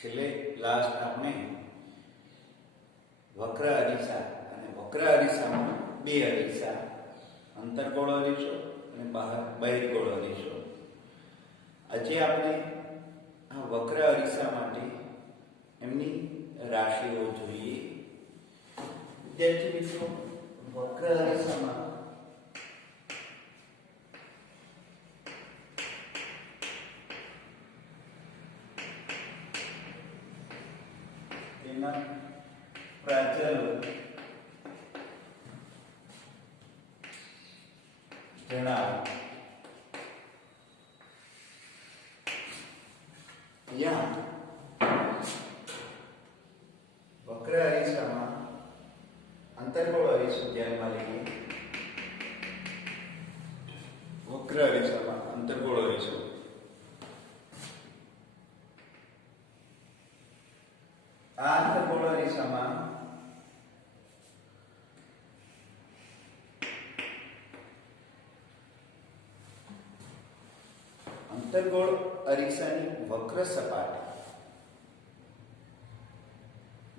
છેલ્લે લાસ્ટ આપણે વક્ર અરીસા અને વક્ર અરીસામાં બે અરીસા, અંતર્ગોળ અરીસો અને બહિર્ગોળ અરીસો. આજે આપણે આ વક્ર અરીસા માટે એમની રાશિઓ જોઈએ. વિદ્યાર્થી મિત્રો, વક્ર અરીસામાં તેના પ્રાચલો જણાવો. અહીંયા વક્ર અરીસામાં અંતર્ગોળ અરીસો ધ્યાનમાં લઈએ. વક્ર અરીસામાં અંતર્ગોળ અરીસો આ અંતર્ગોળ અરીસામાં અંતર્ગોળ અરીસાની વક્ર સપાટી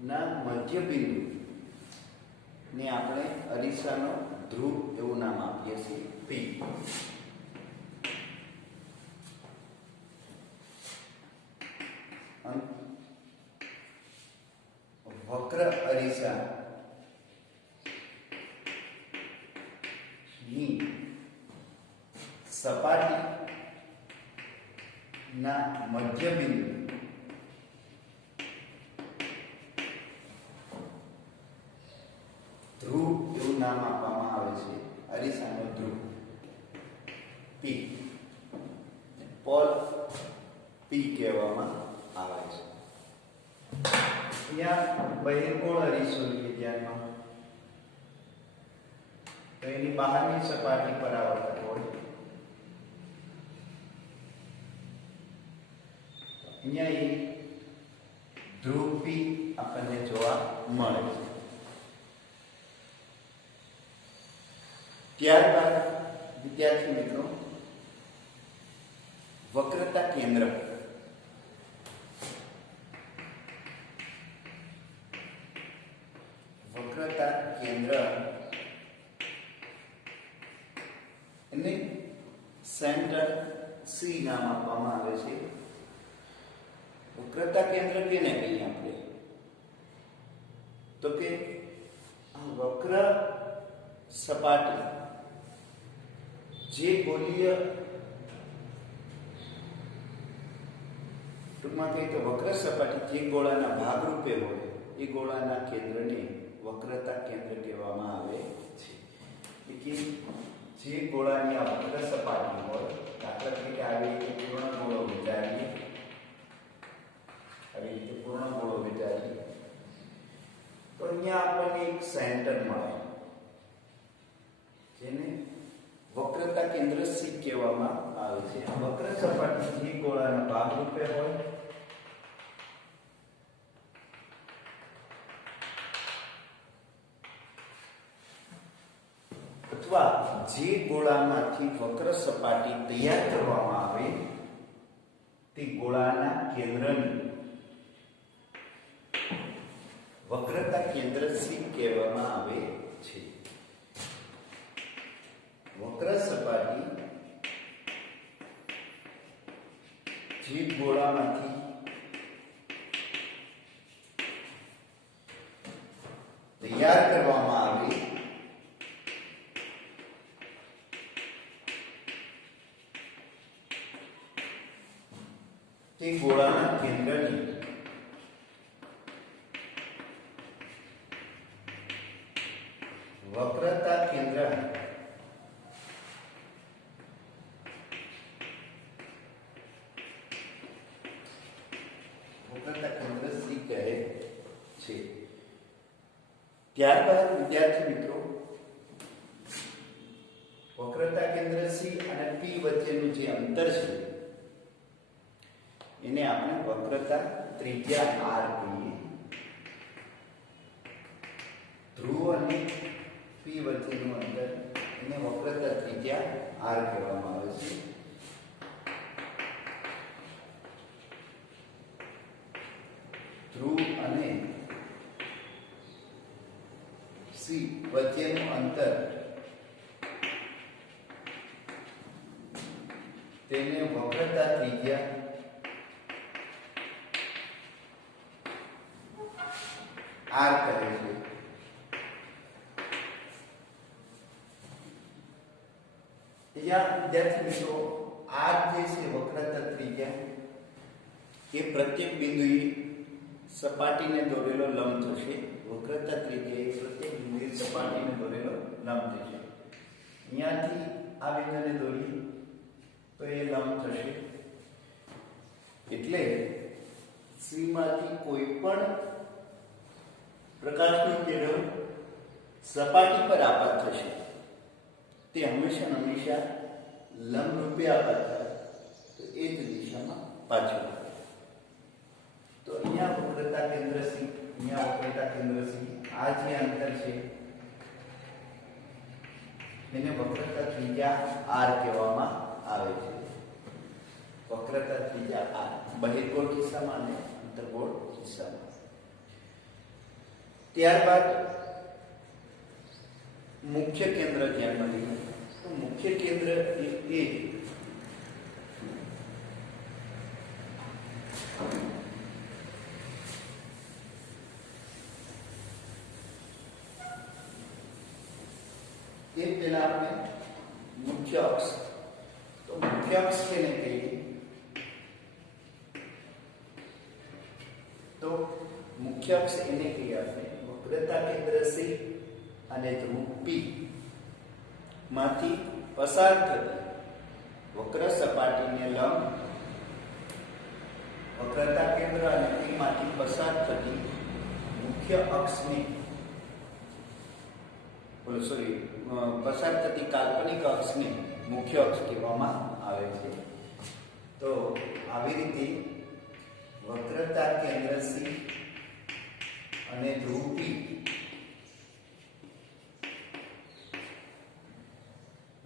ના મધ્ય બિંદુ ને આપણે અરીસાનો ધ્રુવ એવું નામ આપીએ છીએ, પી. વક્ર અરીસા ની સપાટી ના મધ્ય બિંદુ ધ્રુવ એવું નામ આપવામાં આવે છે. અરીસાનો ધ્રુવ પી, પોલ પી કહેવામાં આવે છે. અહીંયા બહિર્ગોળ અરીસો લઈએ ધ્યાનમાં. તો એની બહારની સપાટી પર આવર્તક હોય. અહીંયા એ ધ્રુવ પી આપણને જોવા મળે છે. ત્યારબાદ વિદ્યાર્થી મિત્રો, વક્રતા કેન્દ્ર. વક્રતા કેન્દ્ર એને સેન્ટર સી નામ આપવામાં આવે છે. વક્રતા કેન્દ્ર કેને કહીએ આપણે? તો કે આ વક્ર સપાટી જે ગોળીય, ટૂંકમાં કહીએ તો વક્ર સપાટી જે ગોળાના ભાગરૂપે હોય એ ગોળાના કેન્દ્રને વક્રતા કેન્દ્ર કહેવામાં આવે છે. કે જે ગોળાની આ વક્ર સપાટી હોય, દાખલા તરીકે આવી રીતે પૂર્ણ ગોળો વિચારીએ, આવી રીતે પૂર્ણ ગોળો વિચારીએ તો અહીંયા આપણને એક સેન્ટર મળે જેને વક્રતા કેન્દ્ર સી કહેવામાં આવે છે. વક્ર સપાટી જે ગોળાના ભાગરૂપે હોય અથવા જે ગોળામાંથી વક્ર સપાટી તૈયાર કરવામાં આવે તે ગોળાના કેન્દ્રની વક્રતા કેન્દ્ર સી કહેવામાં આવે છે. વક્ર સપાટી જે ગોળામાંથી તૈયાર કરવામાં આવે તે ગોળાના કેન્દ્રની વક્રતા કેન્દ્ર સી કહે છે. ત્યારબાદ વિદ્યાર્થી મિત્રો, વક્રતા કેન્દ્ર સી અને પી વચ્ચેનું જે અંતર છે એને આપણે વક્રતા ત્રિજ્યા આર કહીએ. ધ્રુવ અને પી વચ્ચેનું અંતર એને વક્રતા ત્રિજ્યા આર કહેવામાં આવે છે. વચ્ચેનું અંતર તેને વક્રતા ત્રિજ્યા R કહે છે. અહીંયા વિદ્યાર્થી મિત્રો R જે છે વક્રતા ત્રિજ્યા એ પ્રત્યેક બિંદુએ સપાટીને દોરેલો લંબ થશે. વક્રતા ત્રિજ્યા એ પ્રત્યેક બિંદુએ સપાટીને દોરેલો લંબ થશે. અહીંયાથી આ બિંદુને દોરીએ તો એ લંબ થશે. એટલે C માંથી કોઈ પણ પ્રકાશનું કિરણ સપાટી પર આપાત થશે તે હંમેશા લંબ રૂપે આપાત થાય તો એ જ દિશામાં પાછળ. તો અહીંયા વક્રતા કેન્દ્ર C, અહીંયા વક્રતા કેન્દ્ર C, આ જે અંતર છે એને વક્રતા ત્રિજ્યા R કહેવામાં આવે છે. વક્રતા ત્રિજ્યા R બહિર્ગોળ કિસ્સામાં અને અંતર્ગોળ કિસ્સામાં. ત્યારબાદ મુખ્ય કેન્દ્ર ધ્યાનમાં લઈએ તો મુખ્ય કેન્દ્ર એ પેલા આપણે મુખ્ય અક્ષ, તો મુખ્ય અક્ષ કેને કહીએ તો મુખ્ય અક્ષ એને કહીએ આપણે વક્રતા કેન્દ્ર C અને ધ્રુવ P માંથી પસાર થતી વક્ર સપાટીને લંબ વક્રતા કેન્દ્ર અને P માંથી પસાર થતી મુખ્ય અક્ષને પસાર થતી કાલ્પનિક અક્ષને મુખ્ય અક્ષ કહેવામાં આવે છે. તો આવી રીતે વક્રતા કેન્દ્ર C અને ધ્રુવ P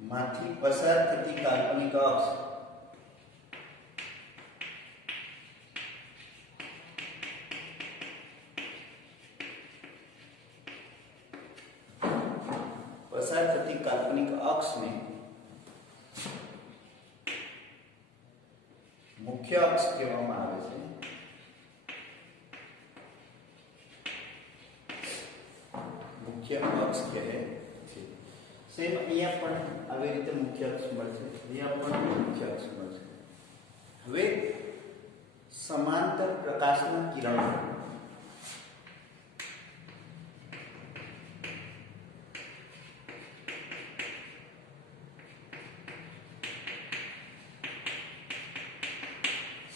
માંથી પસાર થતી કાલ્પનિક અક્ષ અક્ષને મુખ્ય અક્ષ કહેવામાં આવે છે. મુખ્ય અક્ષ કહે છે. સેમ અહીંયા પણ આવી રીતે મુખ્ય અક્ષ મળશે, અહીંયા પણ મુખ્ય અક્ષ મળશે. હવે સમાંતર પ્રકાશના કિરણો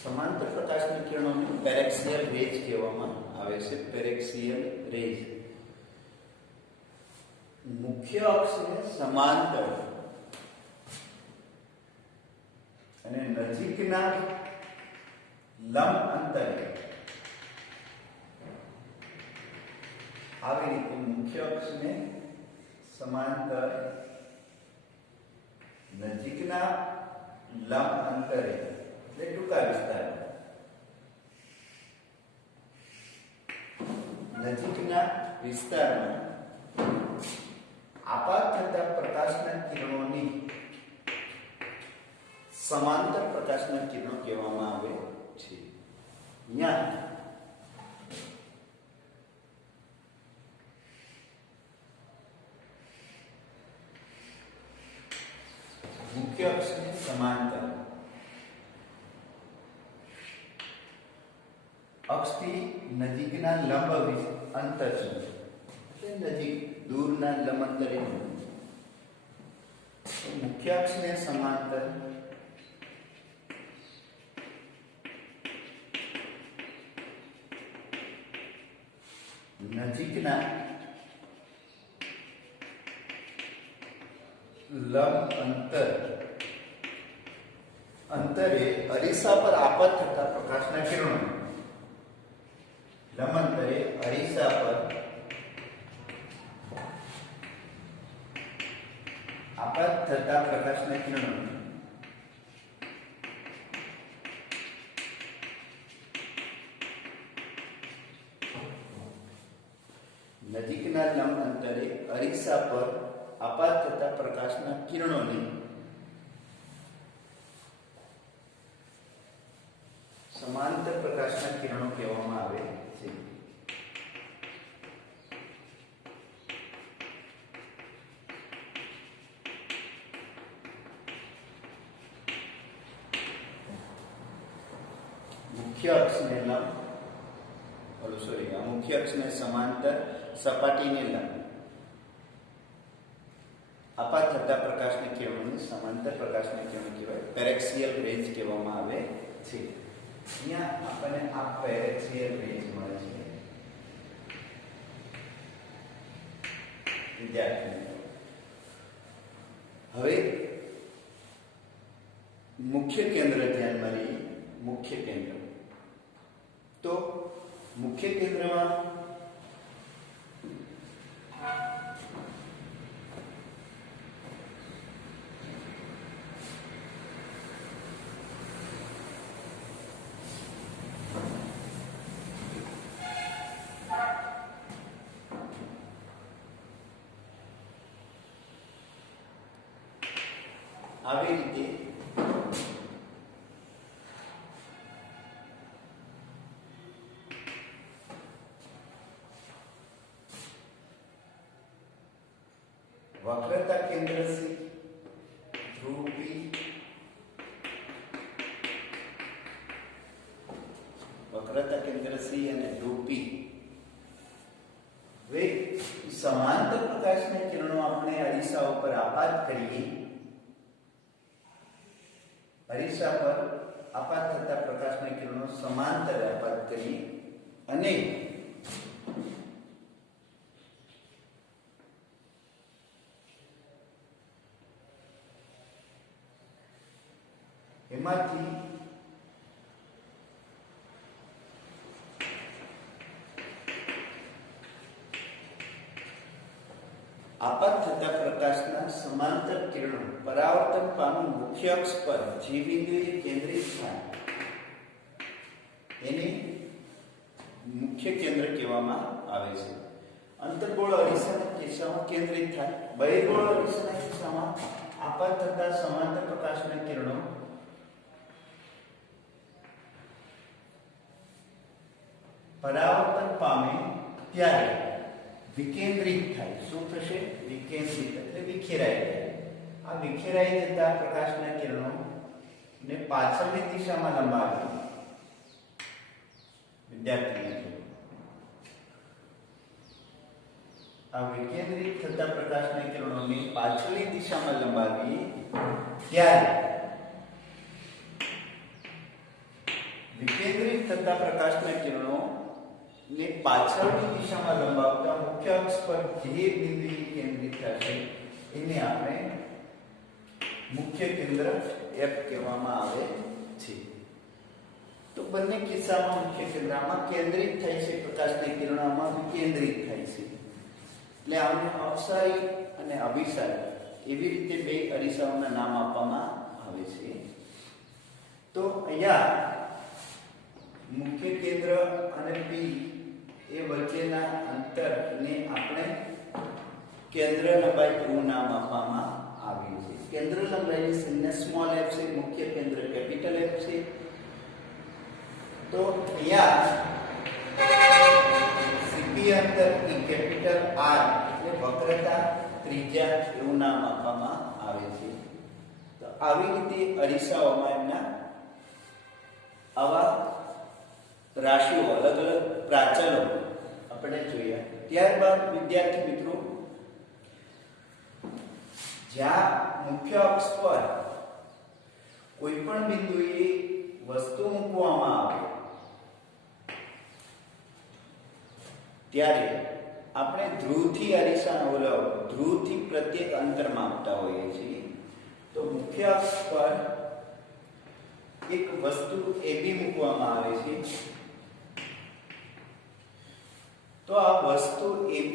સમાંતર પ્રકાશની કિરણોને પેરેક્સિયલ રેઝ કહેવામાં આવે છે. પેરેક્સિયલ રેઝ મુખ્ય અક્ષને સમાંતર અને નજીકના લંબ અંતરે આવી રીતે મુખ્ય અક્ષને સમાંતર નજીકના લંબ અંતરે એટલે ટૂંકા વિસ્તારમાં નજીકના વિસ્તારમાં આપાત થતા પ્રકાશના કિરણોની સમાંતર પ્રકાશના કિરણો કહેવામાં આવે છે. અહીંયા મુખ્ય અક્ષની સમાંતર અક્ષથી નજીકના લંબ અંતર સુધી એટલે નજીક દૂરના લંબ અંતરે મુખ્ય અક્ષને સમાંતર નજીકના લંબ અંતરે અરીસા પર આપાત થતા પ્રકાશના કિરણો લંબ અંતરે અરીસા પર આપાત થતા પ્રકાશના કિરણો નજીકના લંબ અંતરે અરીસા આપાત થતા પ્રકાશના કિરણોને સમાંતર પ્રકાશના કિરણો કહેવામાં આવે છે. મુખ્ય અક્ષને લંબ મુખ્ય અક્ષને સમાંતર સપાટીને લંબ આપાત થતા પ્રકાશના કિરણોને સમાંતર પ્રકાશના કિરણો કહેવાય, પેરેક્સિયલ રેન્જ કહેવામાં આવે છે. અહીંયા આપણને આ પેરેક્સિયલ રેન્જ મળે છે. વિદ્યાર્થી હવે મુખ્ય કેન્દ્ર ધ્યાનમાં લઈએ. મુખ્ય કેન્દ્ર તો મુખ્ય કેન્દ્રમાં આવી રીતે वक्रता केंद्र से ध्रुव P वक्रता केंद्र C અને ध्रुव P वे समांतर प्रकाशના કિરણો આપણે અરીસા ઉપર આપાત કરીએ. અરીસા પર આપાત થતા પ્રકાશના કિરણો સમાંતર આપાત કરીએ અને એમાંથી આપાત થતા પ્રકાશના સમાંતર કિરણો પરાવર્તન પામી મુખ્ય અક્ષ પર જે બિંદુએ કેન્દ્રિત થાય એને મુખ્ય કેન્દ્ર કહેવામાં આવે છે. અંતર્ગોળ અરીસાના કિસ્સામાં કેન્દ્રિત થાય, બહિર્ગોળ અરીસાના કિસ્સામાં આપાત થતા સમાંતર પ્રકાશના કિરણો પરાવર્તન પામે ત્યારે વિકેન્દ્રિત થાય. શું થશે? વિકેન્દ્રિત એટલે વિખેરાઈ જાય. આ વિખેરાઈ જતા પ્રકાશના કિરણો ને પાછળની દિશામાં લંબાવી. વિદ્યાર્થી આ વિકેન્દ્રિત થતા પ્રકાશના કિરણોને પાછળની દિશામાં લંબાવી ત્યારે વિકેન્દ્રિત થતા પ્રકાશના કિરણો ને પાછળની દિશામાં લંબાવતા મુખ્ય અક્ષ પર જે બિંદુએ કેન્દ્રિત થશે એને આપણે મુખ્ય કેન્દ્ર F કહેવામાં આવે છે. તો બંને કિસ્સામાં મુખ્ય કેન્દ્રમાં કેન્દ્રિત થાય છે પ્રકાશના કિરણોમાં વિકેન્દ્રિત થાય છે. એટલે આને અપસારી અને અભિસારી એવી રીતે બે અરીસાઓના નામ આપવામાં આવે છે. તો અહીંયા મુખ્ય કેન્દ્ર અને P એ વચ્ચેના અંતરને આપણે કેન્દ્ર લંબાઈ એવું નામ આપવામાં આવ્યું છે. કેન્દ્ર લંબાઈની સંજ્ઞા સ્મોલ f છે, મુખ્ય કેન્દ્ર કેપિટલ F છે. તો અહીંયા CP અંતર એ કેપિટલ R એટલે વક્રતા ત્રિજ્યા એવું નામ આપવામાં આવે છે. તો આવી રીતે અરીસાઓમાં એમના આવા રાશિઓ અલગ અલગ પ્રાચલો આપણે જોયા. ત્યારબાદ વિદ્યાર્થી મિત્રો જ્યાં મુખ્ય અક્ષ પર કોઈ પણ બિંદુએ વસ્તુ મૂકવામાં આવે ત્યારે આપણે ધ્રુવથી અરીસાનો ધ્રુવથી પ્રત્યેક અંતર માપતા હોઈએ છીએ. તો મુખ્ય અક્ષ પર એક વસ્તુ AB મૂકવામાં આવે છે. તો આ વસ્તુ AB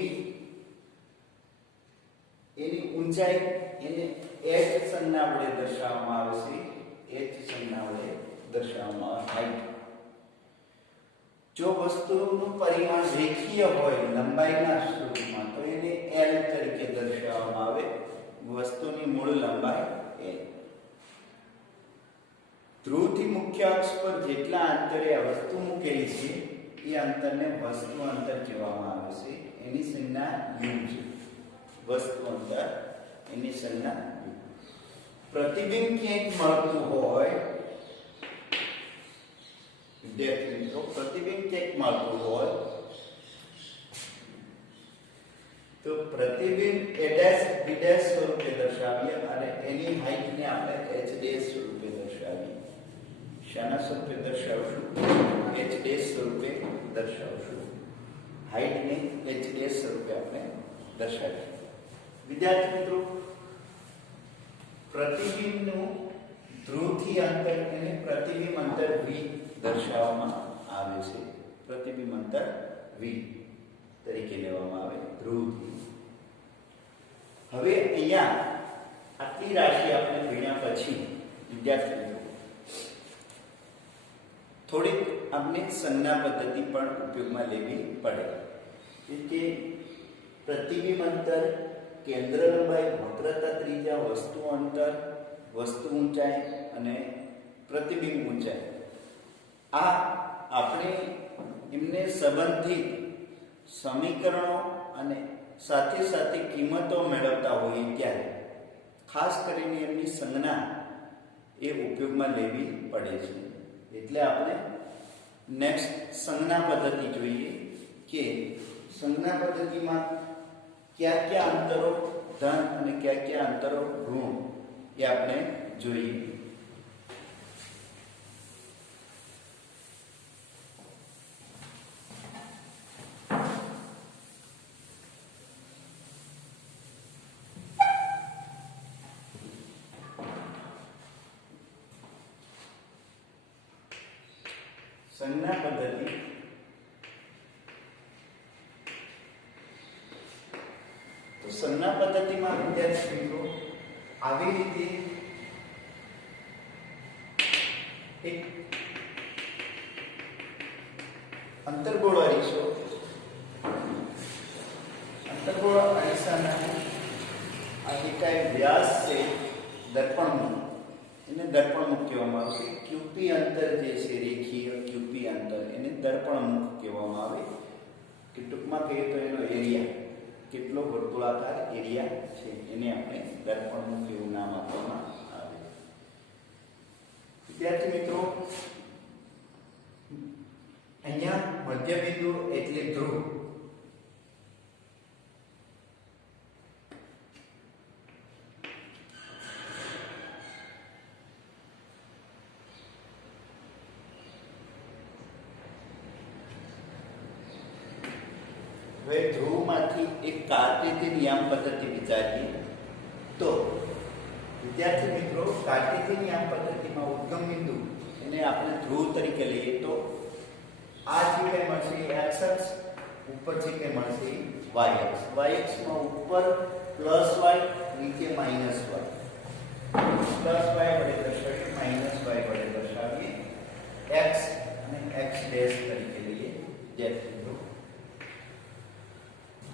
એની ઊંચાઈ એને h સંજ્ઞા વડે દર્શાવવામાં આવે છે. h સંજ્ઞા વડે દર્શાવવામાં આવે હાઈટ. જો વસ્તુનું પરિમાણ રેખીય હોય લંબાઈના સ્વરૂપમાં તો એને L તરીકે દર્શાવવામાં આવે. વસ્તુની મૂળ લંબાઈ l. ધ્રુવથી મુખ્ય અક્ષ પર જેટલા અંતરે આ વસ્તુ મૂકેલી છે એ અંતરને વસ્તુ અંતર કહેવામાં આવે છે. એની સંજ્ઞા u છે. વસ્તુ અંતર એની સંજ્ઞા u. પ્રતિબિંબ ક્યાંક મળતું હોય, વિદ્યાર્થી મિત્રો, પ્રતિબિંબ ક્યાંક મળતું હોય તો પ્રતિબિંબ a ડેશ b ડેશ સ્વરૂપે દર્શાવીએ અને એની હાઈટ ને આપણે h ડેશ સ્વરૂપે દર્શાવીએ. શાના સ્વરૂપે દર્શાવશું? h ડેશ સ્વરૂપે દર્શાવશું. હાઈટ ને h ડેશ સ્વરૂપે આપણે દર્શાવીશું. વિદ્યાર્થી મિત્રો, પ્રતિબિંબનું ધ્રુવથી અંતર એને પ્રતિબિંબ અંતર v દર્શાવવામાં આવે છે. પ્રતિબિંબ અંતર v તરીકે લેવામાં આવે ધ્રુવથી. હવે અહીંયા આટલી રાશિ આપણે ભણ્યા પછી વિદ્યાર્થી મિત્રો થોડીક આપણે સંજ્ઞા પદ્ધતિ પણ ઉપયોગમાં લેવી પડે. કે પ્રતિબિંબ અંતર, કેન્દ્ર લંબાઈ, વક્રતા ત્રિજ્યા, વસ્તુ અંતર, વસ્તુ ઊંચાઈ અને પ્રતિબિંબ ઊંચાઈ, આ આપણે એમને સંબંધિત સમીકરણો અને સાથે સાથે કિંમતો મેળવતા હોઈએ ત્યારે ખાસ કરીને એમની સંજ્ઞા એ ઉપયોગમાં લેવી પડે છે. એટલે આપણે નેક્સ્ટ સંજ્ઞા પદ્ધતિ જોઈએ કે સંજ્ઞા પદ્ધતિમાં કયા કયા અંતરો ધન અને કયા કયા અંતરો ઋણ એ આપણે જોઈએ. સંજ્ઞા પદ્ધતિ તો સંજ્ઞા પદ્ધતિમાં વિદ્યાર્થી મિત્રો આવી રીતે એક અંતર્ગોળ અરીસો, અંતર્ગોળ અરીસાના આ એકાય વ્યાસ છે દર્પણનું, એને દર્પણમુખ કહેવામાં આવે છે. ક્યુપી અંતર જે છે રેખીય ક્યુપી અંતર એને દર્પણમુખ કહેવામાં આવે. કે ટૂંકમાં કહીએ તો એનો એરિયા, કેટલો વર્તુળાકાર એરિયા છે એને આપણે દર્પણમુખ એવું નામ આપવામાં આવે. વિદ્યાર્થી મિત્રો, અહીંયા મધ્યબિંદુ એટલે ધ્રુવ. હવે ધ્રુવમાંથી એક કાર્ટેશિયન યામ પદ્ધતિ વિચારીએ તો વિદ્યાર્થી મિત્રો, કાર્ટેશિયન યામ પદ્ધતિમાં ઉદ્ગમ બિંદુ એને આપણે ધ્રુવ તરીકે લઈએ તો આ જે કંઈ મળશે એ x અક્ષ, ઉપર જે કંઈ મળશે એ y અક્ષ. y અક્ષમાં ઉપર પ્લસ y, નીચે માઇનસ y. પ્લસ y વડે દર્શાવીએ, માઇનસ y વડે દર્શાવીએ, x અને x ડેશ તરીકે લઈએ. જેથી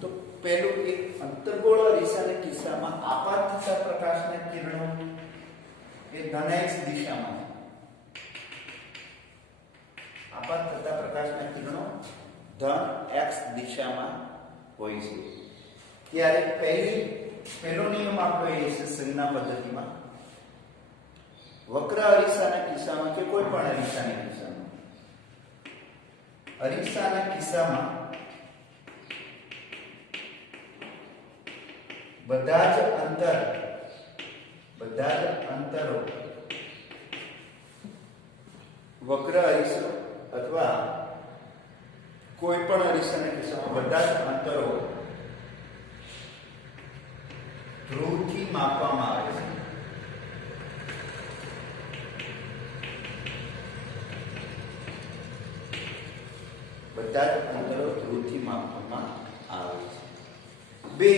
તો પહેલું એક અંતર્ગોળ અરીસાના કિસ્સામાં આપાત થતા પ્રકાશના કિરણો એ ધન x દિશામાં, આપાત થતા પ્રકાશના કિરણો ધન x દિશામાં હોય છે. ત્યારે પહેલો નિયમ આપણો એ છે સંજ્ઞા પદ્ધતિમાં, વક્ર અરીસાના કિસ્સામાં કે કોઈ પણ અરીસાના કિસ્સામાં બધા જ અંતરો વક્ર અરીસો અથવા કોઈ પણ અરીસાના કિસ્સામાં બધા જ અંતરો ધ્રુવથી માપવામાં આવે છે. બધા જ અંતરો ધ્રુવથી માપવામાં આવે છે. બે,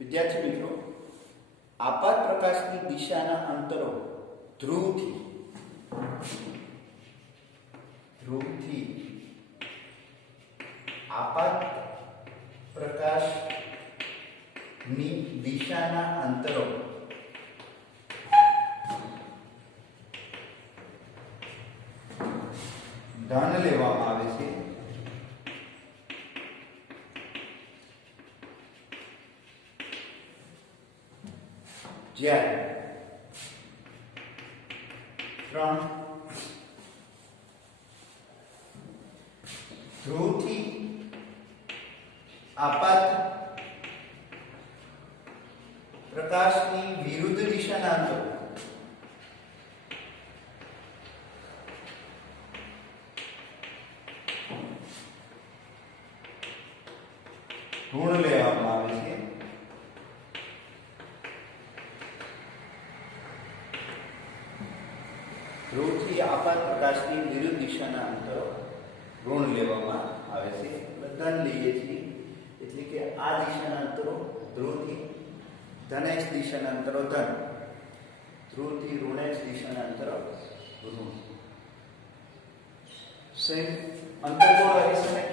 વિદ્યાર્થી મિત્રો, આપાત પ્રકાશની દિશાના અંતરો ધ્રુવથી આપાત પ્રકાશની દિશાના અંતરો ધન લેવામાં આવે છે જ્યારે 3 ધ્રુવથી આપાત પ્રકાશની વિરુદ્ધ દિશાના અંતરો ઋણ લેવામાં આવે છે ધ્રુવથી આપાત પ્રકાશની વિરુદ્ધ દિશાના અંતરો ઋણ લેવામાં આવે છે. ધન લઈએ છીએ એટલે કે આ દિશાના અંતરો ધ્રુવથી ધન દિશાના અંતરો ધન, ધ્રુવથી ઋણ દિશાના અંતરો ઋણ. સેમ અંતર્ગોળ અરીસાના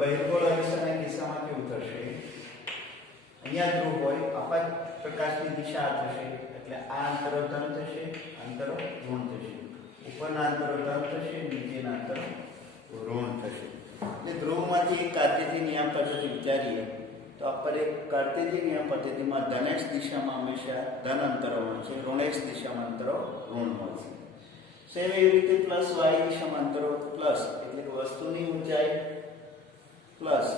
બહિર્ગોળ અરીસાના કિસ્સામાં કેવું થશે? અહીંયા ધ્રુવ હોય, આપાત પ્રકાશની દિશા આ થશે એટલે આ અંતરો ધન થશે, અંતરો ઋણ થશે. ઉપરના અંતરો ધન થશે, નીચેના અંતરો ઋણ થશે. એટલે ધ્રુવમાંથી એક કાર્ટેશિયન નિયમ પદ્ધતિ વિચારીએ તો આપણે કાર્ટેશિયન નિયમ પદ્ધતિમાં ધન દિશામાં હંમેશા ધન અંતરો મળશે, ઋણ દિશામાં અંતરો ઋણ મળશે. સેમ એવી રીતે પ્લસ વાય દિશામાં અંતરો પ્લસ એટલે કે વસ્તુની ઊંચાઈ પ્લસ,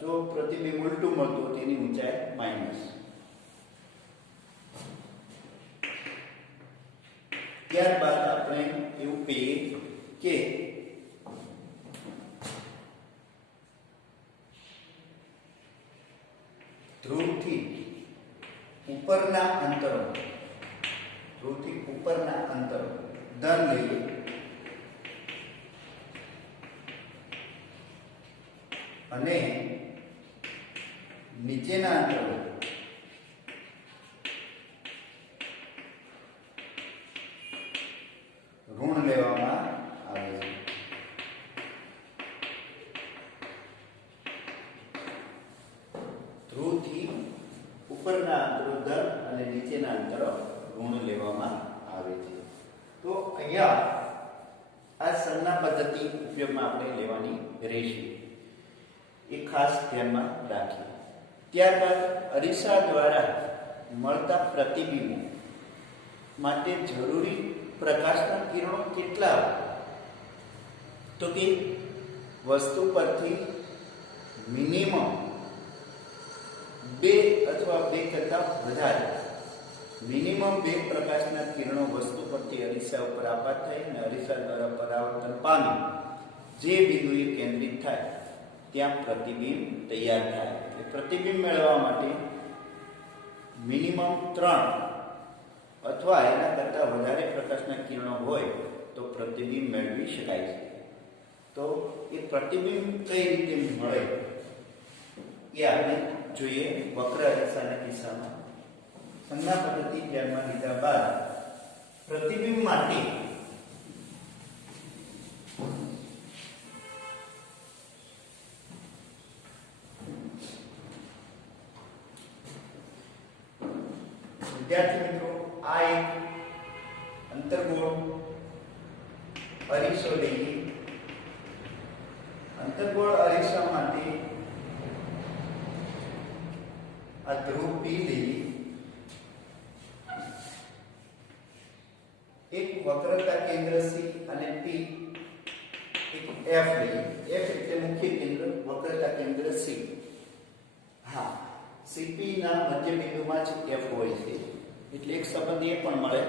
જો પ્રતિબિંબ ઉલટું મળતું હોય તેની ઊંચાઈ માઇનસ. ત્યારબાદ આપણે એવું કહીએ કે ધ્રુવથી ઉપરના અંતરો ધન લઈએ અને નીચેના અંતરો ઋણ લેવામાં આવે છે. ધ્રુવથી ઉપરના અંતરો ધન અને નીચેના અંતરો ઋણ લેવામાં આવે છે. તો અહીંયા આ સંજ્ઞા પદ્ધતિ ઉપયોગમાં આપણે લેવાની રહેશે, એ ખાસ ધ્યાનમાં રાખીએ. ત્યારબાદ અરીસા દ્વારા મળતા પ્રતિબિંબો માટે જરૂરી પ્રકાશના કિરણો કેટલા? તો કે વસ્તુ પરથી મિનિમમ 2 અથવા 2 કરતા વધારે મિનિમમ 2 પ્રકાશના કિરણો વસ્તુ પરથી અરીસા ઉપર આપાત થાય અને અરીસા દ્વારા પરાવર્તન પામી જે બિંદુએ કેન્દ્રિત થાય ત્યાં પ્રતિબિંબ તૈયાર થાય. એટલે પ્રતિબિંબ મેળવવા માટે મિનિમમ 3 અથવા એના કરતા વધારે પ્રકાશના કિરણો હોય તો પ્રતિબિંબ મેળવી શકાય છે. તો એ પ્રતિબિંબ કઈ રીતે મળે એ આપણે જોઈએ. વક્ર અરીસાના કિસ્સામાં સંજ્ઞા પદ્ધતિ ધ્યાનમાં લીધા બાદ પ્રતિબિંબ માટે વિદ્યાર્થી મિત્રો આ એક અંતર્ગોળ અરીસો લઈએ. અંતર્ગોળ અરીસા માટે આ ધ્રુવ P લઈએ, એક વક્રતા કેન્દ્ર C અને P એક F લઈએ. F એટલે મુખ્ય કેન્દ્ર, વક્રતા કેન્દ્ર C. હા, CP ના મધ્ય બિંદુમાં જ F હોય છે એટલે એક સંબંધ એ પણ મળે,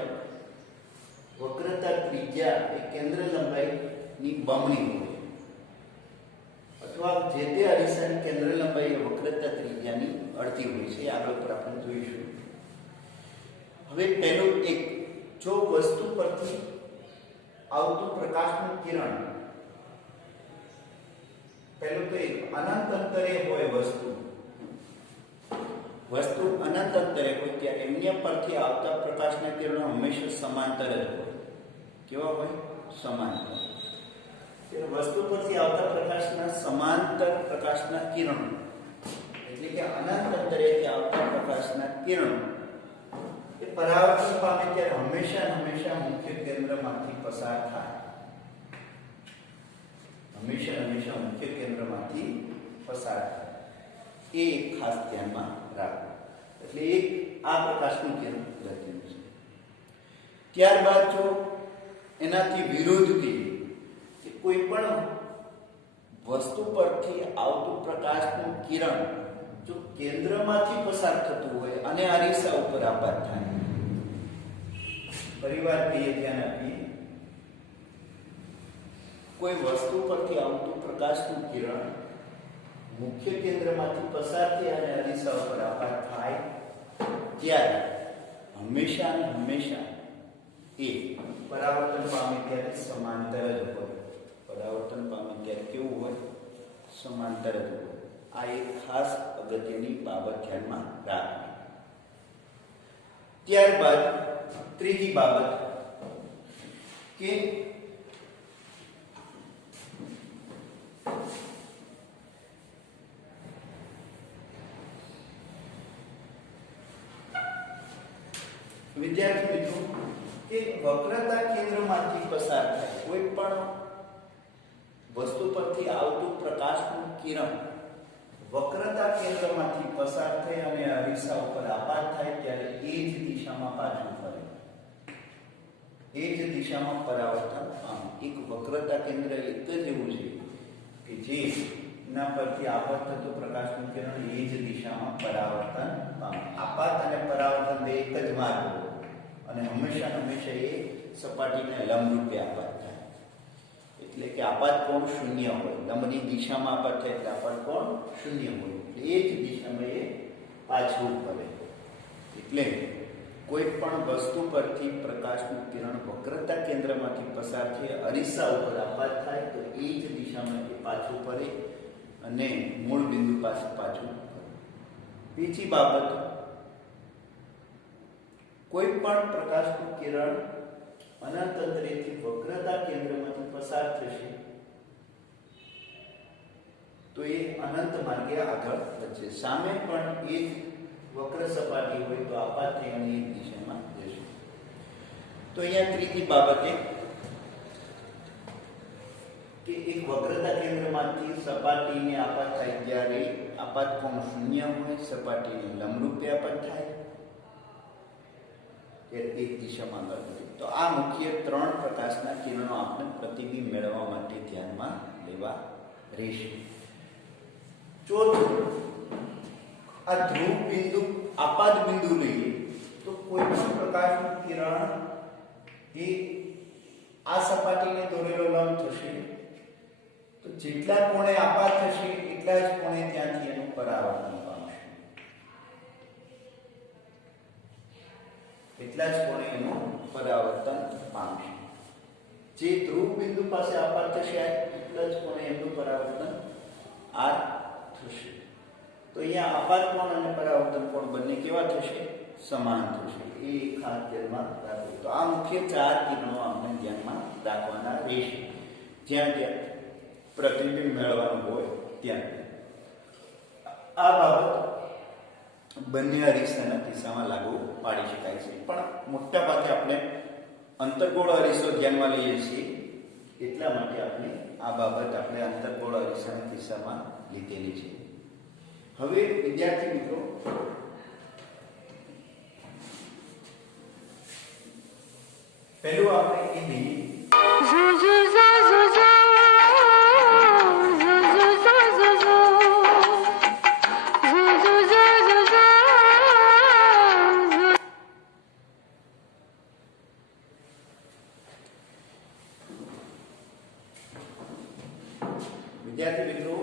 વક્રતા ત્રિજ્યા એ કેન્દ્ર લંબાઈની બમણી હોય અથવા જે તે અરીસાની કેન્દ્ર લંબાઈ એ વક્રતા ત્રિજ્યાની અડધી હોય છે. આગળ પર આપણે જોઈશું. હવે પહેલું એક, જો વસ્તુ પરથી આવતું પ્રકાશનું કિરણ પહેલું તો એક અનંત અંતરે હોય, વસ્તુ અનંત અંતરે હોય ત્યારે એમની પરથી આવતા પ્રકાશના કિરણો હંમેશા સમાંતર જ હોય. કેવા હોય? સમાંતર. વસ્તુ પરથી આવતા પ્રકાશના સમાંતર પ્રકાશના કિરણો એટલે કે અનંત અંતરેથી આવતા પ્રકાશના કિરણો એ પરાવર્તન પામે ત્યારે હંમેશા મુખ્ય કેન્દ્રમાંથી પસાર થાય. હંમેશા મુખ્ય કેન્દ્રમાંથી પસાર થાય. એ ખાસ ધ્યાનમાં રાખો. એટલે એક આ પ્રકાશનું કિરણ ગતિનું છે. ત્યારબાદ જો એનાથી વિરુદ્ધ કે કોઈ પણ વસ્તુ પરથી આવતું પ્રકાશનું કિરણ જો કેન્દ્રમાંથી પસાર થતું હોય અને અરીસા ઉપર આપાત થાય. પરિવાર કહીએ ધ્યાન આપીએ. કોઈ વસ્તુ પરથી આવતું પ્રકાશનું કિરણ મુખ્ય કેન્દ્રમાંથી પસાર થઈ અને અરીસા ઉપર આપાત થાય ત્યારે હંમેશા એ પરાવર્તન પામે ત્યારે સમાંતર જ હોય. પરાવર્તન પામે ત્યારે કેવું હોય? સમાંતર જ હોય. આ એક ખાસ અગત્યની બાબત ધ્યાનમાં રાખવી. ત્યારબાદ ત્રીજી બાબત કે વિદ્યાર્થી મિત્રો કે વક્રતા કેન્દ્રમાંથી પસાર થાય કોઈ પણ વસ્તુ પરથી આવતું પ્રકાશનું કિરણ વક્રતા કેન્દ્રમાંથી પસાર થઈ અને અરીસા ઉપર આપાત થાય ત્યારે એ જ દિશામાં પાછું ફરે. એ જ દિશામાં પરાવર્તન પામે. એક વક્રતા કેન્દ્ર એક જ એવું છે કે જે ના પરથી આપાત થતું પ્રકાશનું કિરણ એ જ દિશામાં પરાવર્તન પામે. આપાત અને પરાવર્તન બે એક જ માર્ગ હોય અને હંમેશા એ સપાટીને લંબરૂપે આપાત થાય. એટલે કે આપાત કોણ શૂન્ય હોય. લંબની દિશામાં આપાત થાય એટલે આપાત કોણ શૂન્ય હોય. એટલે એ જ દિશામાં એ પાછું ફરે. એટલે કોઈ પણ વસ્તુ પરથી પ્રકાશનું કિરણ વક્રતા કેન્દ્રમાંથી પસાર થઈ અરીસા ઉપર આપાત થાય તો એ જ દિશામાં એ પાછું ફરે અને મૂળ બિંદુ પાસે પાછું ફરે. બીજી બાબત, કોઈ પણ પ્રકાશનું કિરણ અનંત અંતરેથી વક્રતા કેન્દ્રમાંથી પસાર થશે તો એ અનંત માર્ગે આગળ વધશે. સામે પણ એ જ વક્ર સપાટી હોય તો આપાત થઈ અને એક દિશામાં જશે. તો અહીંયા ત્રીજી બાબતે કે એક વક્રતા કેન્દ્રમાંથી સપાટીને આપાત થાય ત્યારે આપાત કોણ શૂન્ય હોય, સપાટીને લંબરૂપે આપાત થાય એક દિશામાં આગળ વધે. તો આ મુખ્ય ત્રણ પ્રકાશના કિરણો આપણે પ્રતિબિંબ મેળવવા માટે ધ્યાનમાં લેવા રહેશે. ચોથું, આ ધ્રુવ બિંદુ આપાત બિંદુ લઈએ તો કોઈ પણ પ્રકાશનું કિરણ એ આ સપાટીને દોરેલો લંબ થશે તો જેટલા કોણે આપાત થશે એટલા જ કોણે ત્યાંથી એનું પરાવર્તન પામશે. એટલા જ કોણે એનું પરાવર્તન પામશે. જે ધ્રુવ બિંદુ પાસે આપાત થશે એટલા જ કોણે એમનું પરાવર્તન આ થશે. તો અહીંયા આપાત કોણ અને પરાવર્તન કોણ બંને કેવા થશે? સમાન થશે. એ ખાસ ધ્યાનમાં રાખવું. તો આ મુખ્ય ચાર કિરણો આપણે ધ્યાનમાં રાખવાના રહેશે જ્યાં જ્યાં પ્રતિબિંબ મેળવવાનું હોય ત્યાં. આ બાબત બંને અરીસાના કિસ્સામાં લાગુ પાડી શકાય છે, પણ મોટા ભાગે આપણે અંતર્ગોળ અરીસો ધ્યાનમાં લઈએ છીએ એટલા માટે આપણે આ બાબત આપણે અંતર્ગોળ અરીસાના કિસ્સામાં લીધેલી છે. હવે વિદ્યાર્થી મિત્રો, પહેલું આપણે એ લઈએ વિદ્યાર્થી મિત્રો,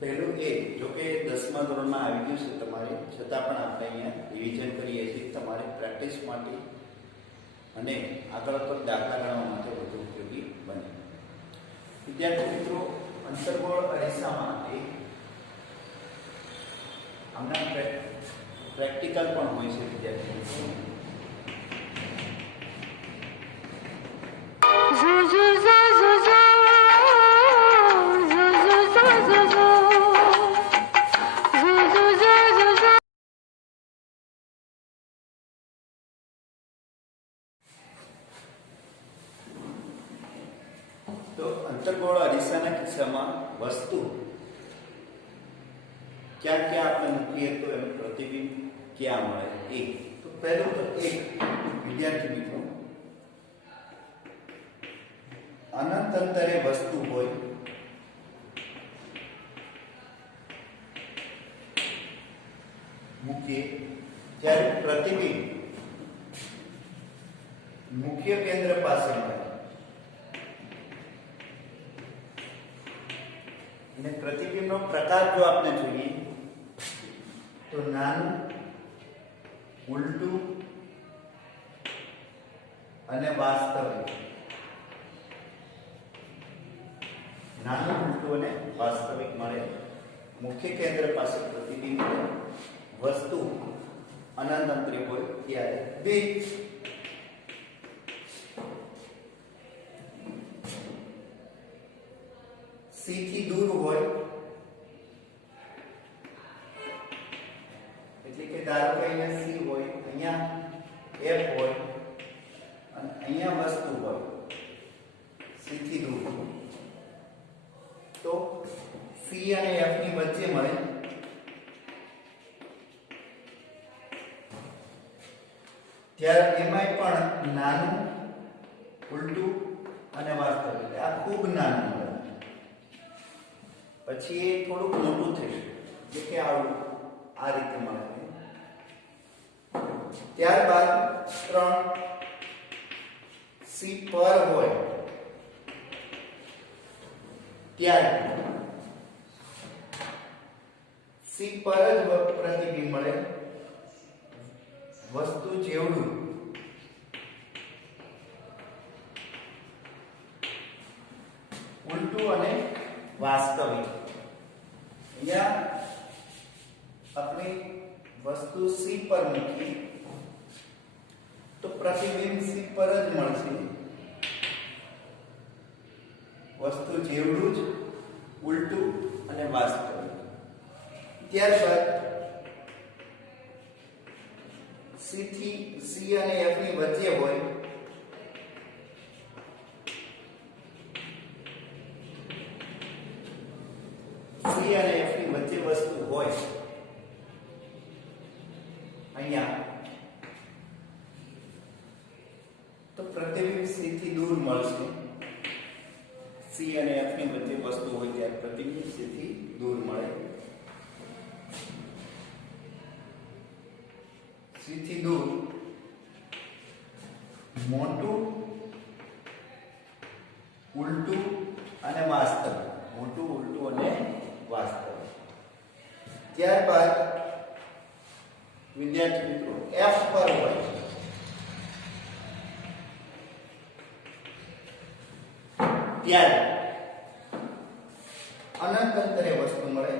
પહેલું એ જો કે 10મા ધોરણમાં આવી ગયું છે તમારે, છતાં પણ આપણે અહીંયા રિવિઝન કરીએ છીએ તમારે પ્રેક્ટિસ માટે અને આગળ તો દાખલા ગણવા માટે વધુ ઉપયોગી બને. વિદ્યાર્થી મિત્રો, અંતર્ગોળ અરીસા માટે આમના પ્રેક્ટિકલ પણ હોય છે વિદ્યાર્થી મિત્રો. વસ્તુ ક્યાં ક્યાં આપણે મૂકીએ તો એનું પ્રતિબિંબ ક્યાં મળે એ. તો પહેલું તો એક વિદ્યાર્થી મિત્રો, અનંત અંતરે વસ્તુ હોય મૂકીએ ત્યારે પ્રતિબિંબ મુખ્ય કેન્દ્ર પાસે મળે અને પ્રતિબિંબનો પ્રકાર જો આપણે જોઈએ તો નાનું, ઉલટું અને વાસ્તવિક. નાનું, ઉલટું અને વાસ્તવિક મળે. મુખ્ય કેન્દ્ર પાસે પ્રતિબિંબ વસ્તુ અનંત અંતરે હોય ત્યારે. બે, સી થી દૂર હોય એટલે કે ધારો કે અહીંયા સી હોય, અહીંયા એફ હોય અને અહીંયા વસ્તુ હોય સી થી દૂર, તો સી અને એફ ની વચ્ચે મળે ત્યારે એમાંય પણ નાનું, ઉલટું અને વાસ્તવિક. આ ખૂબ નાનું મળે. પછી એ થોડુંક મોટું થશે એટલે કે આવું આ રીતે મળે. ત્યારબાદ 3 સી પર હોય ત્યારે સી પર જ પ્રતિબિંબ મળે, વસ્તુ જેવડું ઉલટું અને વાસ્તવિક. અહીંયા આપણી વસ્તુ સી પર મૂકી તો પ્રતિબિંબ સી પર જ મળશે, વસ્તુ જેવડું જ ઉલટું અને વાસ્તવિક. ત્યારબાદ સી અને એફ ની વચ્ચે હોય સી અને એફ ની વચ્ચે વસ્તુ હોય અહીંયા તો પ્રતિબિંબ સી થી દૂર મળશે. સી અને એફ ની વચ્ચે વસ્તુ હોય ત્યારે પ્રતિબિંબ સી થી દૂર મળે. સી થી દૂર મોટું, ઉલટું અને વાસ્તવિક. મોટું, ઉલટું અને વાસ્તવિક. ત્યારબાદ વિદ્યાર્થી મિત્રો એફ પર હોય ત્યારે અનંત અંતરે વસ્તુ મળે.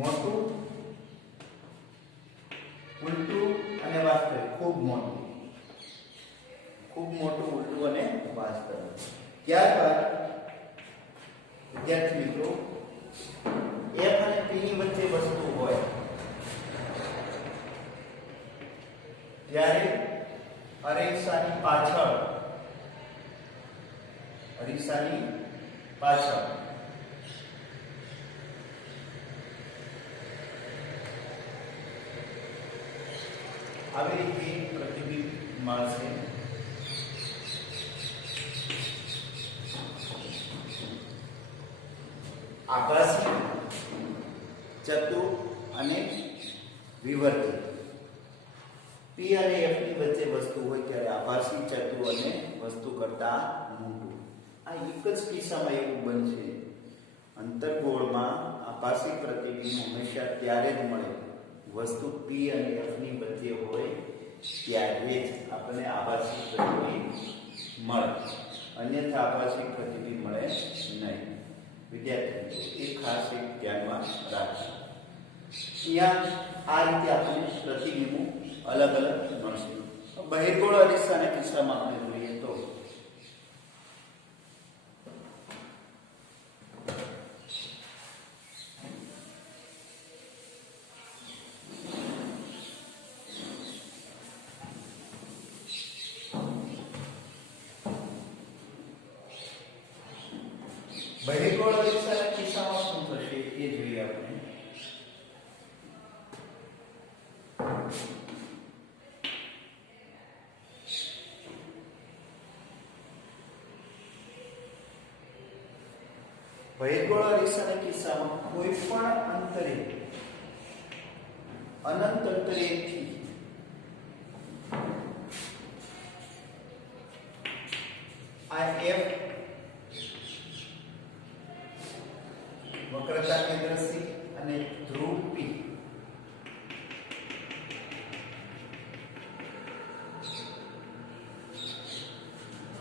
મોટું, ઉલટું અને વાસ્તવિક. ખૂબ મોટું, ઉલટું અને વાસ્તવિક. ત્યારબાદ વિદ્યાર્થી મિત્રો એફ અને પી ની વચ્ચે વસ્તુ હોય ત્યારે અરીસાની પાછળ આવી રીતે પ્રતિબિંબ મળશે. આભાસી, ચતુર અને વિવર્તિત. પી અને એફ ની વચ્ચે વસ્તુ હોય ત્યારે આભાસી, ચતુર અને વસ્તુ કરતા મોટું. આ એક જ કિસ્સામાં એવું બનશે. અંતર્ગોળમાં આભાસી પ્રતિબિંબ હંમેશા ત્યારે જ મળે વસ્તુ પી અને એફ ની વચ્ચે હોય ત્યારે જ આપણને આભાસી પ્રતિબિંબ મળે, અન્યથા આભાસી પ્રતિબિંબ મળે નહીં. વિદ્યાર્થી એ ખાસ એક ધ્યાનમાં રાખજો. અહીંયા આ રીતે આપણને પ્રતિબિંબો અલગ અલગ મળશે. બહિર્ગોળ અરીસાના કિસ્સામાં આપણે જોઈએ તો બહિર્ગોળ અરીસાના કિસ્સામાં કોઈ પણ અંતરે અનંત અંતરેથી આ F વક્રતા કેન્દ્ર C અને ધ્રુવ P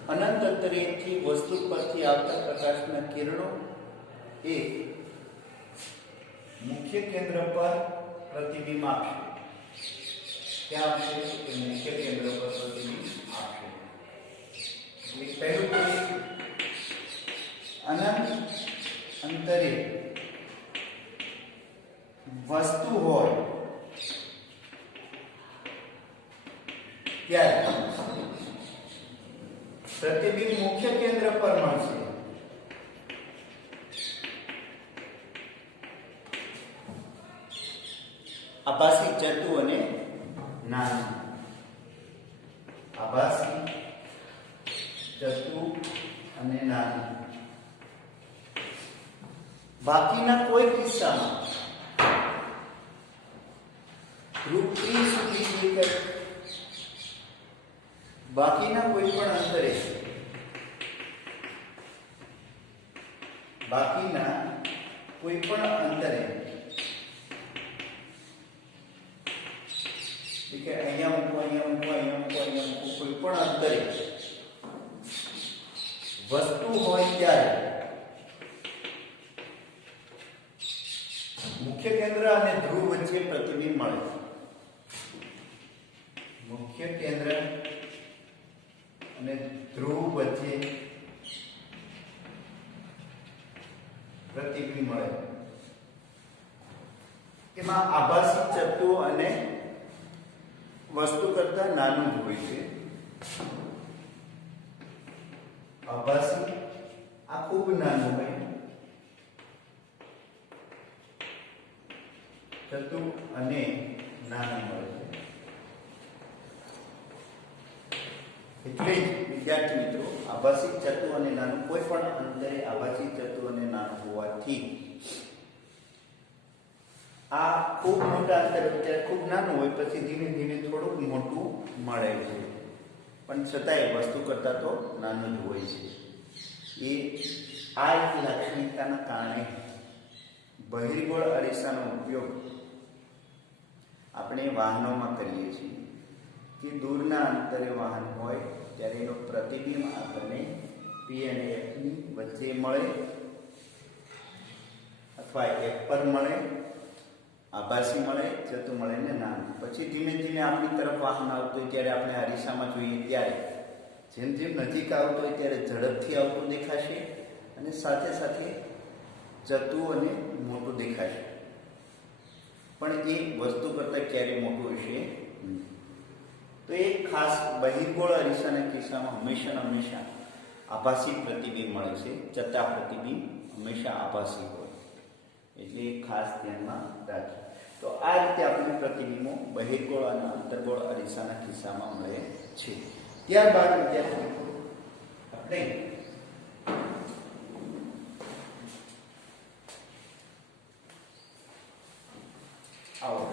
અનંત અંતરેથી વસ્તુ પરથી આવતા પ્રકાશના કિરણો એ મુખ્ય કેન્દ્ર પર પ્રતિબિંબ આપશે. ક્યાં આપશે? કે મુખ્ય કેન્દ્ર પર પ્રતિબિંબ આપશે. પહેલું અનંત અંતરે વસ્તુ હોય ત્યારે પ્રતિબિંબ મુખ્ય કેન્દ્ર પર મળશે. આભાસી ચતુ અને નાનું. આભાસી ચતુ અને નાનું. બાકીના કોઈ કિસ્સામાં ધ્રુવ P સુધી બાકીના કોઈ પણ અંતરે કે અહીંયા મૂકો કોઈ પણ અંતરે વસ્તુ હોય ત્યારે મુખ્ય કેન્દ્ર અને ધ્રુવ વચ્ચે પ્રતિબિંબ મળે. મુખ્ય કેન્દ્ર અને ધ્રુવ વચ્ચે પ્રતિબિંબ મળે. એમાં આભાસી ચતુ અને વસ્તુ કરતા નાનું જ હોય છે. આભાસી આ ખૂબ નાનું હોય, ચતુ અને નાનું મળે છે. એટલે જ વિદ્યાર્થી મિત્રો આભાસી ચતુ અને નાનું કોઈ પણ અંતરે આભાસી ચતુ અને નાનું હોવાથી આ ખૂબ મોટા અંતર અત્યારે ખૂબ નાનું હોય, પછી ધીમે ધીમે થોડુંક મોટું મળે છે, પણ છતાંય વસ્તુ કરતા તો નાનું જ હોય છે. એ આ એક લાક્ષણિકતાના કારણે બહિર્ગોળ અરીસાનો ઉપયોગ આપણે વાહનોમાં કરીએ છીએ કે દૂરના અંતરે વાહન હોય ત્યારે એનો પ્રતિબિંબ આપણને P અને F ની વચ્ચે મળે અથવા F પર મળે, આભાસી મળે, ચતુ મળે ને નાનું. પછી ધીમે ધીમે આપણી તરફ વાહન આવતું હોય ત્યારે આપણે અરીસામાં જોઈએ ત્યારે જેમ જેમ નજીક આવતું હોય ત્યારે ઝડપથી આવતું દેખાશે અને સાથે સાથે ચતુ અને મોટું દેખાશે, પણ એ વસ્તુ કરતાં ક્યારેય મોટું હશે નહીં. તો એ ખાસ બહિર્ગોળ અરીસાના કિસ્સામાં હંમેશા આભાસી પ્રતિબિંબ મળે છે. ચત્તા પ્રતિબિંબ હંમેશા આભાસી હોય, એટલે ખાસ ધ્યાનમાં રાખીએ. તો આ રીતે આપણે પ્રતિબિંબો બહિર્ગોળ અને અંતર્ગોળ અરીસાના કિસ્સામાં મળે છે. ત્યારબાદ વિદ્યાર્થી આપણે આવો